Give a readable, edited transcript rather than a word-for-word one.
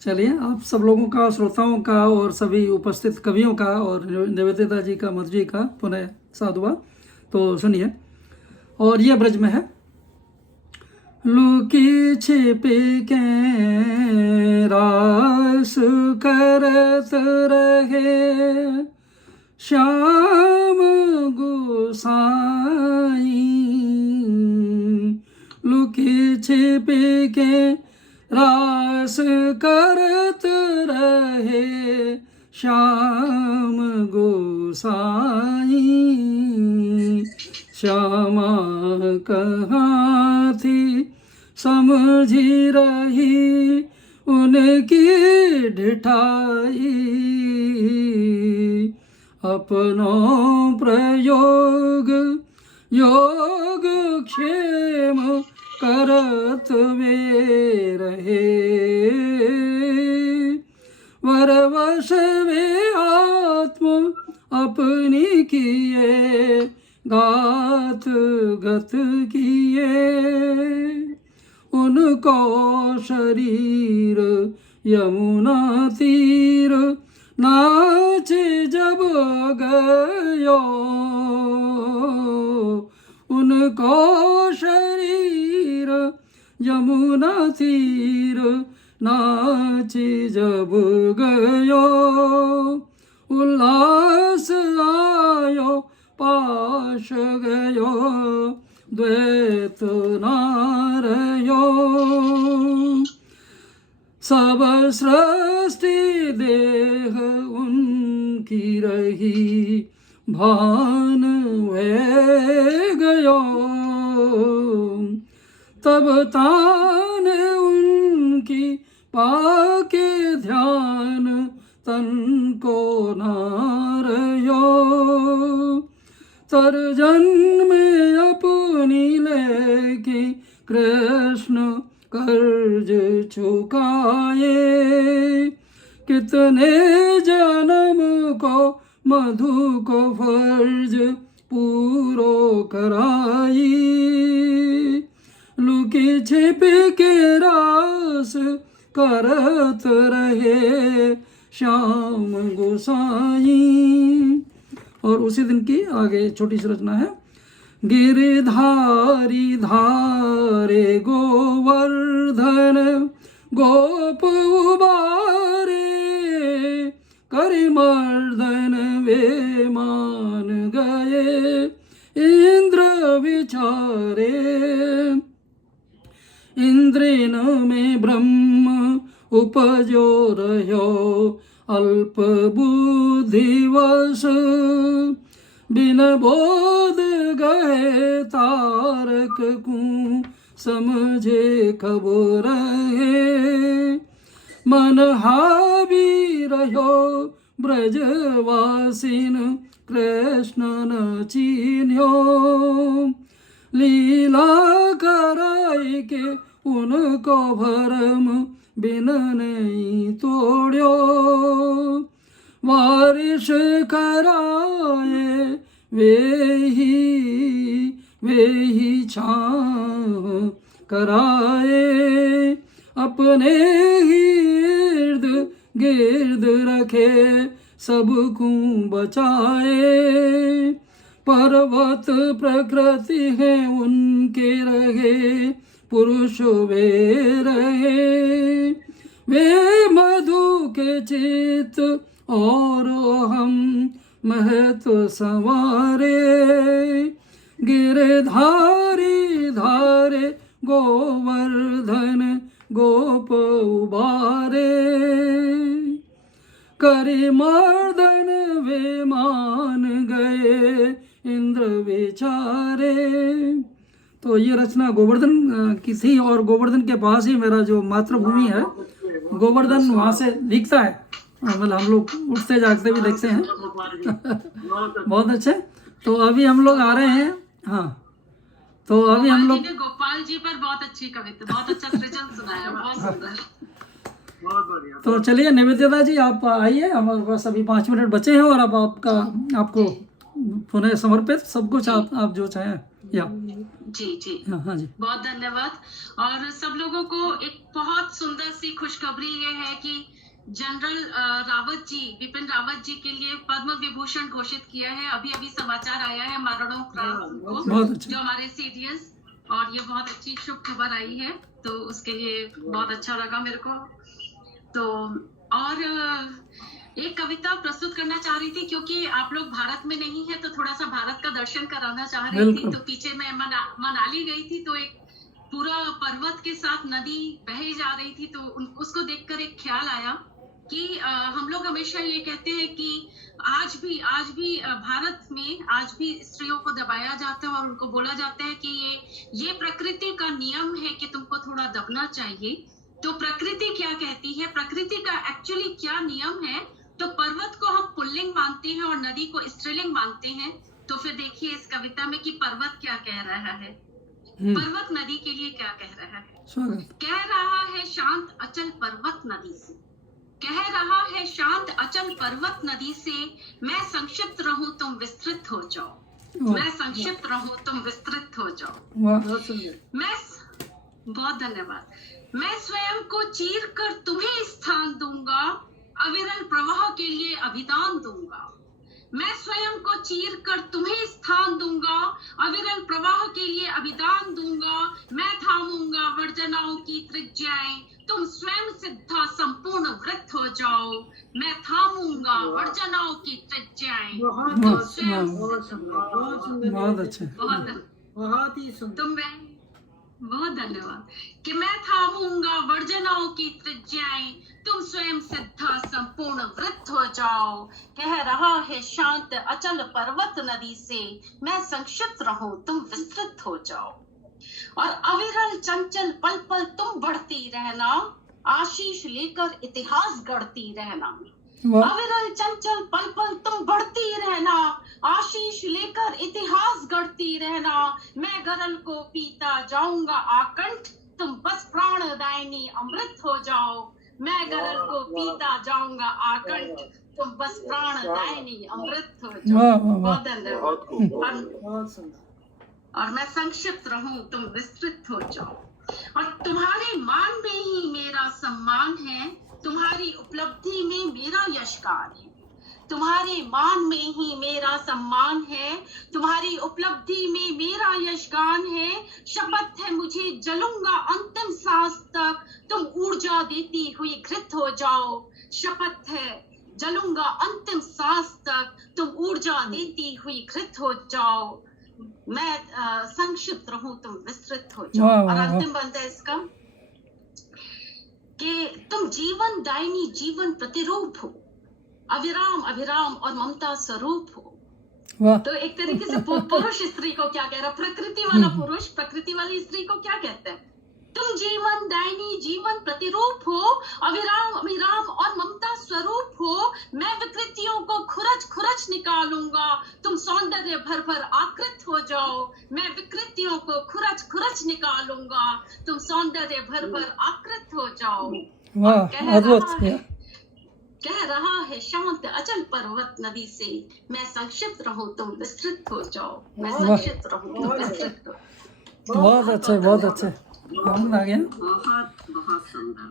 चलिए, आप सब लोगों का, श्रोताओं का और सभी उपस्थित कवियों का और निवेदिता जी का, मधु जी का पुनः साधुवाद। तो सुनिए, और ये ब्रज में है। लुकी छिपी के रास करत रहे श्याम गोसाई। लुकी छिपी के रास करत रहे श्याम गोसाई। श्यामा कहाँ थी समझी रही उनकी ढिठाई। अपनों प्रयोग योग क्षेम करत वे रहे। वरवश वे आत्म अपनी किए गात गत किए। उनको शरीर यमुना तीर नाचे जब गयो। उनको शरीर यमुना तीर नाचे जब गयो। उल्लास आयो पाश गयो द्वैत नारयो। सब सृष्टि देह उनकी रही भान वे गयो। तब तान उनकी पाके ध्यान तन को नारयो। तर्जन में अपनी लेके कृष्ण कर्ज चुकाए। कितने जन्म को मधु को फर्ज पूरो कराई। लुकी छिपी के रास करत रहे श्याम गोसाई। और उसी दिन की आगे छोटी सी रचना है। गिरधारी धारे गोवर्धन गोप उबारे। करिमर्दन वे मान गए इंद्र विचारे। इंद्रिन में ब्रह्म उपजो रहो अल्प बुद्धिवश। बिन बोध गए तारक को समझे खबर है। मन हावी रहो ब्रजवासिन कृष्ण न चिन्हो। लीला कराई के उनको भरम बिन नहीं तोड़ो। वारिश कराए वे ही छाँव कराए। अपने ही इर्द गिर्द रखे सबको बचाए। पर्वत प्रकृति है उनके रहे पुरुष वे रहे। वे मधु के चित और हम महत्व संवारे। गिरधारी धारे गोवर्धन गोप उबारे। करिमर्दन वे मान गए इंद्र विचारे। तो ये रचना गोवर्धन की थी और गोवर्धन के पास ही मेरा जो मातृभूमि है गोवर्धन वहाँ से दिखता है। मतलब हम लोग उठते जागते भी देखते हैं। बहुत अच्छे। तो अभी हम लोग आ रहे हैं। हाँ, तो अभी हम लोग गोपाल जी पर बहुत अच्छी कविता, बहुत अच्छा सृजन सुनाया, बहुत सुंदर, बहुत बढ़िया। तो चलिए निवेदिता जी आप आइए, हमारे पास अभी 5 मिनट बचे हैं और अब आपको पुनः समर्पित सब कुछ आप जो चाहें या जी जी हाँ जी। बहुत धन्यवाद। और सब लोगों को एक बहुत सुंदर सी खुशखबरी ये है कि जनरल रावत जी, बिपिन रावत जी के लिए पद्म विभूषण घोषित किया है। अभी अभी समाचार आया है मरणोपरांत को, बहुत अच्छा। जो हमारे सीडीएस, और ये बहुत अच्छी शुभ खबर आई है, तो उसके लिए बहुत अच्छा लगा मेरे को। तो और एक कविता प्रस्तुत करना चाह रही थी, क्योंकि आप लोग भारत में नहीं है, तो थोड़ा सा भारत का दर्शन कराना चाह रही थी। बिल्कुल। तो पीछे मैं मनाली गई थी, तो एक पूरा पर्वत के साथ नदी बहे जा रही थी, तो उसको देखकर एक ख्याल आया कि हम लोग हमेशा ये कहते हैं कि आज भी भारत में आज भी स्त्रियों को दबाया जाता है, और उनको बोला जाता है कि ये प्रकृति का नियम है कि तुमको थोड़ा दबना चाहिए। तो प्रकृति क्या कहती है, प्रकृति का एक्चुअली क्या नियम है? तो पर्वत को हम पुल्लिंग मानते हैं और नदी को स्त्रीलिंग मानते हैं। तो फिर देखिए इस कविता में कि पर्वत क्या कह रहा है, पर्वत नदी के लिए क्या कह रहा है। स्वागत। कह रहा है शांत अचल पर्वत नदी से, कह रहा है शांत अचल पर्वत नदी से, मैं संक्षिप्त रहूं तुम विस्तृत हो जाओ, मैं संक्षिप्त रहूं तुम विस्तृत हो जाओ। मैं बहुत धन्यवाद। मैं स्वयं को चीर कर तुम्हें स्थान दूंगा, अविरल प्रवाह के लिए अभिदान दूंगा। मैं स्वयं को चीर कर तुम्हें स्थान दूंगा, अविरल प्रवाह के लिए अभिदान दूंगा। मैं थामूंगा वर्जनाओं की त्रिज्याएं, तुम स्वयं सिद्धा संपूर्ण वृत्त हो जाओ। मैं थामूंगा वर्जनाओं की त्रिज्याएं, तुम स्वयं बहुत अच्छे। बहुत ही सुंदर। बहुत धन्यवाद। कि मैं थामूंगा वर्जनाओं की त्रिज्याएं, तुम स्वयं सिद्धा संपूर्ण वृत्त हो जाओ। कह रहा है शांत अचल पर्वत नदी से, मैं संक्षिप्त रहूं तुम विस्तृत हो जाओ। और अविरल चंचल पल पल तुम बढ़ती रहना, आशीष लेकर इतिहास गढ़ती रहना। अविरल चंचल पल पल तुम बढ़ती रहना, आशीष लेकर इतिहास गढ़ती रहना। मैं गरल को पीता जाऊंगा आकंठ, तुम बस प्राणदायिनी अमृत हो जाओ। मैं गरल को पीता जाऊंगा आकंठ, तुम बस प्राणदायिनी अमृत हो जाओ। बहुत धन्यवाद। और मैं संक्षिप्त रहूं तुम विस्तृत हो जाओ। और तुम्हारे मान में ही मेरा सम्मान है, तुम्हारी उपलब्धि में मेरा यशगान है। तुम्हारे मान में ही मेरा सम्मान है, तुम्हारी उपलब्धि में मेरा यशगान है। शपथ है मुझे जलूंगा अंतिम सांस तक, तुम ऊर्जा देती हुई घृत हो जाओ। शपथ है जलूंगा अंतिम सांस तक, तुम ऊर्जा देती हुई घृत हो जाओ। मैं संक्षिप्त रहूं तुम विस्तृत हो जाओ। और अंतिम बंद है इसका कि तुम जीवन दायिनी जीवन प्रतिरूप हो, अविराम अभिराम और ममता स्वरूप हो। तो एक तरीके से पुरुष स्त्री को क्या कह रहा, प्रकृति वाला पुरुष प्रकृति वाली स्त्री को क्या कहते हैं? तुम जीवन दायिनी जीवन प्रतिरूप हो, अविराम अभिराम और ममता स्वरूप हो। मैं विकृतियों को खुरच खुरच निकालूंगा, तुम सौंदर्य भर भर आकृत हो जाओ। मैं विकृतियों को खुरच खुरच निकालूंगा, तुम सौंदर्य भर भर आकृत हो जाओ। कह रहा है शांत अचल पर्वत नदी से, मैं संक्षिप्त रहूं तुम विस्तृत हो जाओ। मैं संक्षिप्त रहूं तुम विस्तृत हो। बहुत अच्छे, बहुत अच्छे। आनंद आ गया। बहुत बहुत सुंदर।